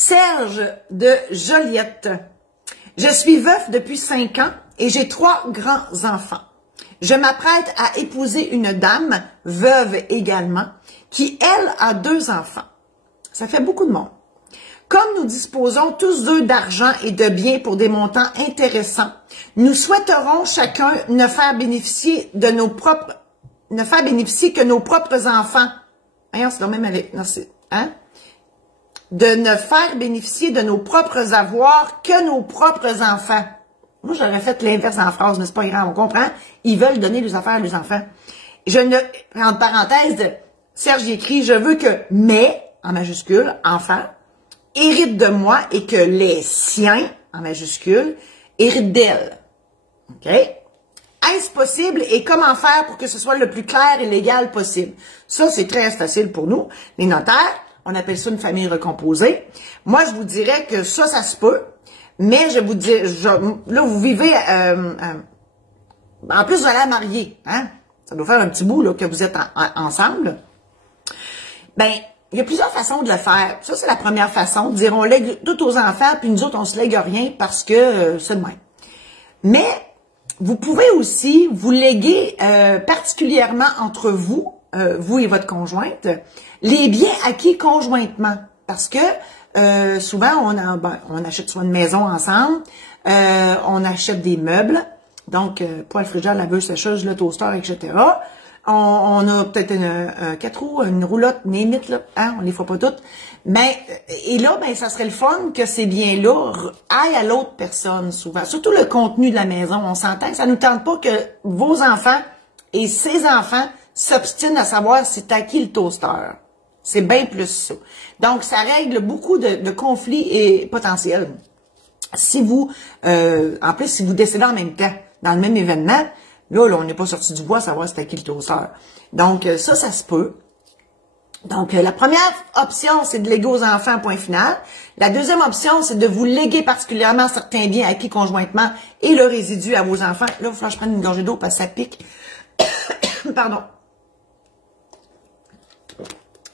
Serge de Joliette. Je suis veuf depuis 5 ans et j'ai 3 grands-enfants. Je m'apprête à épouser une dame, veuve également, qui, elle, a 2 enfants. Ça fait beaucoup de monde. Comme nous disposons tous deux d'argent et de biens pour des montants intéressants, nous souhaiterons chacun ne faire bénéficier que nos propres enfants. Voyons, c'est même avec, non, c'est, hein? De ne faire bénéficier de nos propres avoirs que nos propres enfants. Moi, j'aurais fait l'inverse en phrase, mais c'est pas grave, on comprend. Ils veulent donner les affaires à leurs enfants. Je ne, entre parenthèses, Serge écrit, je veux que mes, en majuscule, enfants, héritent de moi et que les siens, en majuscule, héritent d'elle. OK? Est-ce possible et comment faire pour que ce soit le plus clair et légal possible? Ça, c'est très facile pour nous, les notaires. On appelle ça une famille recomposée. Moi, je vous dirais que ça se peut. Mais je vous dis, là, vous vivez, en plus, vous allez marier, hein? Ça doit faire un petit bout, là, que vous êtes ensemble. Ben, il y a plusieurs façons de le faire. Ça, c'est la première façon, de dire, on lègue tout aux enfants, puis nous autres, on se lègue rien parce que c'est le même. Mais, vous pouvez aussi vous léguer particulièrement entre vous, vous et votre conjointe, les biens acquis conjointement. Parce que, souvent, on achète soit une maison ensemble, on achète des meubles, donc poêle, frigidaire, laveuse, sécheuse, le toaster, etc. On a peut-être un 4 roues, une roulotte, une limite, là, hein, on les fera pas toutes. Mais, et là, ben, ça serait le fun que ces biens-là aillent à l'autre personne, souvent. Surtout le contenu de la maison, on s'entend que ça ne nous tente pas que vos enfants et ses enfants s'obstinent à savoir c'est à qui le toaster. C'est bien plus ça. Donc, ça règle beaucoup de conflits et potentiels. Si vous, en plus, si vous décédez en même temps, dans le même événement, là, on n'est pas sorti du bois à savoir c'est à qui le toaster. Donc, ça se peut. Donc, la première option, c'est de léguer aux enfants, point final. La deuxième option, c'est de vous léguer particulièrement certains biens acquis conjointement et le résidu à vos enfants. Là, il va falloir que je prenne une gorgée d'eau parce que ça pique. Pardon.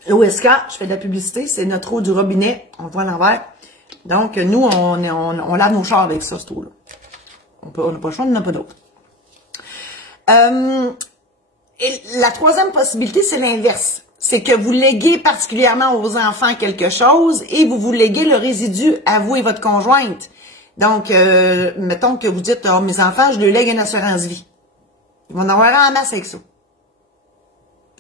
L'OSK, je fais de la publicité, c'est notre eau du robinet, on voit à l'envers. Donc, nous, on lave nos chars avec ça, cette eau-là. On n'a pas le choix, on n'en a pas d'autre. Et la troisième possibilité, c'est l'inverse. C'est que vous léguez particulièrement aux enfants quelque chose et vous léguez le résidu à vous et votre conjointe. Donc, mettons que vous dites, oh, mes enfants, je leur lègue une assurance vie. Ils vont en avoir en masse avec ça.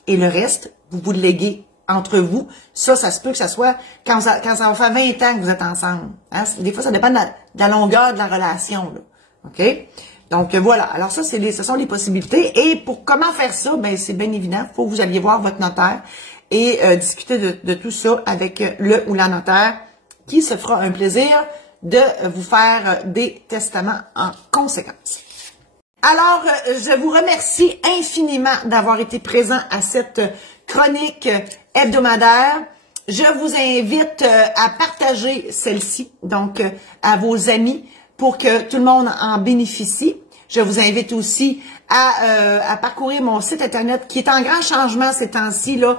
Et le reste, vous le léguez entre vous. Ça se peut que ça soit quand ça va faire 20 ans que vous êtes ensemble. Hein? Des fois, ça dépend de la longueur de la relation. Là. OK? Donc, voilà. Alors ça, ce sont les possibilités. Et pour comment faire ça, ben c'est bien évident. Il faut que vous alliez voir votre notaire et discuter de tout ça avec le ou la notaire qui se fera un plaisir de vous faire des testaments en conséquence. Alors, je vous remercie infiniment d'avoir été présent à cette chronique hebdomadaire. Je vous invite à partager celle-ci, donc à vos amis, pour que tout le monde en bénéficie. Je vous invite aussi à parcourir mon site internet qui est en grand changement ces temps-ci. Là,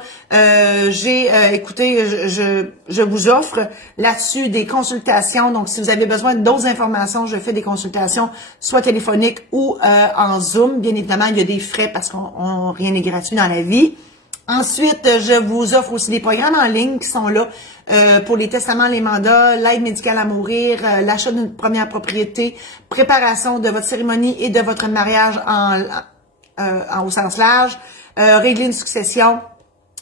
écoutez, je vous offre là-dessus des consultations. Donc, si vous avez besoin d'autres informations, je fais des consultations soit téléphoniques ou en Zoom. Bien évidemment, il y a des frais parce qu'on rien n'est gratuit dans la vie. Ensuite, je vous offre aussi des programmes en ligne qui sont là pour les testaments, les mandats, l'aide médicale à mourir, l'achat d'une première propriété, préparation de votre cérémonie et de votre mariage au sens large, régler une succession.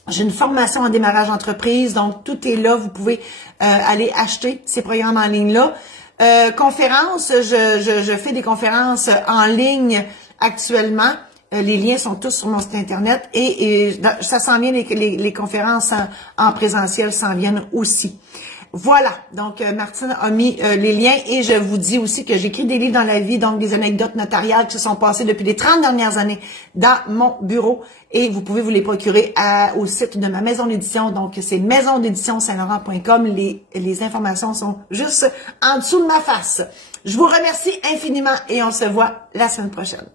J'ai une formation en démarrage d'entreprise, donc tout est là. Vous pouvez aller acheter ces programmes en ligne-là. Conférences, je fais des conférences en ligne actuellement. Les liens sont tous sur mon site internet et ça s'en vient, les conférences en présentiel s'en viennent aussi. Voilà, donc Martine a mis les liens et je vous dis aussi que j'écris des livres dans la vie, donc des anecdotes notariales qui se sont passées depuis les 30 dernières années dans mon bureau et vous pouvez vous les procurer au site de ma maison d'édition, donc c'est maisondéditionsaintlaurent.com. Les informations sont juste en dessous de ma face. Je vous remercie infiniment et on se voit la semaine prochaine.